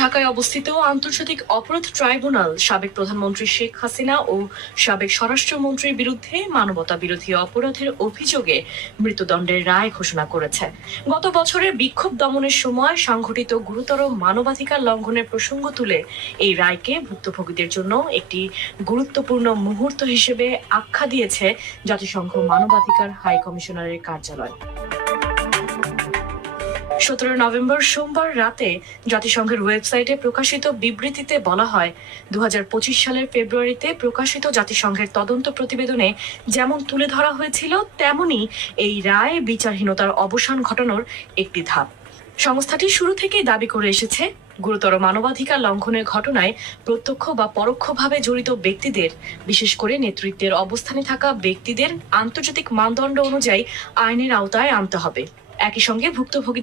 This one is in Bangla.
ঢাকায় অবস্থিত আন্তর্জাতিক অপরাধ ট্রাইব্যুনাল সাবেক প্রধানমন্ত্রী শেখ হাসিনা ও সাবেক স্বরাষ্ট্রমন্ত্রীর বিরুদ্ধে মানবতা বিরোধী অপরাধের অভিযোগে মৃত্যুদণ্ডের রায় ঘোষণা করেছে। গত বছরের বিক্ষোভ দমনের সময় সংঘটিত গুরুতর মানবাধিকার লঙ্ঘনের প্রসঙ্গ তুলে এই রায়কে ভুক্তভোগীদের জন্য একটি গুরুত্বপূর্ণ মুহূর্ত হিসেবে আখ্যা দিয়েছে জাতিসংঘ মানবাধিকার হাই কমিশনারের কার্যালয়। 17 নভেম্বর সোমবার রাতে জাতিসংঘের ওয়েবসাইটে প্রকাশিত বিবৃতিতে বলা হয়, 2025 সালের ফেব্রুয়ারিতে প্রকাশিত জাতিসংঘের তদন্ত প্রতিবেদনে যেমন তুলে ধরা হয়েছিল, তেমনি এই রায় বিচারহীনতার অবসান ঘটানোর একটি ধাপ। সংস্থাটি শুরু থেকেই দাবি করে এসেছে, গুরুতর মানবাধিকার লঙ্ঘনের ঘটনায় প্রত্যক্ষ বা পরোক্ষভাবে জড়িত ব্যক্তিদের, বিশেষ করে নেতৃত্বের অবস্থানে থাকা ব্যক্তিদের আন্তর্জাতিক মানদণ্ড অনুযায়ী আইনের আওতায় আনতে হবে। একই সঙ্গে ভুক্তভোগী